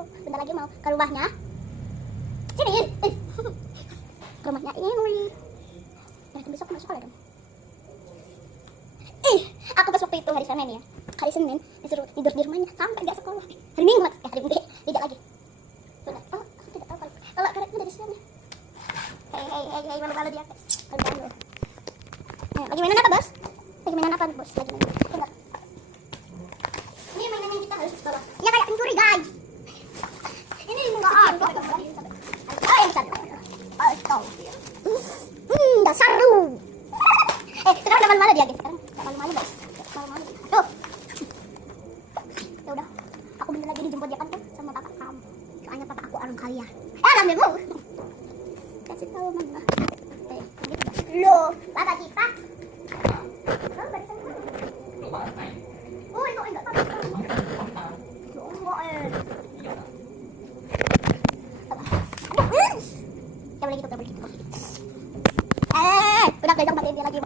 Bentar lagi mau ke rumahnya. Sini, ke rumahnya ini. Ya, besok masuk sekolah dong. Aku pas waktu itu hari Senin ya. Hari Senin disuruh tidur di rumahnya sampai gak sekolah. Hari Minggu, hari Minggu tidak lagi. Sudah. Oh, aku tidak tahu kalau karetnya dari sini. Hei, malu-malu dia. Malu-malu. Lagi mainan apa, Bos? Lagi mainan apa, Bos? Lagi mainan. Bentar. Ini mainan yang kita harus bawa. Ya kayak pencuri, guys. Ini enggak ada. Oh, yang besar. Dasar lu. Sekarang udah malu-malu dia, guys. Sekarang udah malu-malu, guys. Malu-malu. Tuh. Ya udah. Aku bentar lagi dijemput ya kan tuh sama kakak kamu. Soalnya papa aku orang kaya. Alhamdulillah. Kasih tahu mama. Gitu. Loh, Bapak kita. Oh, itu enggak tahu. Udah besok matiin dia lagi.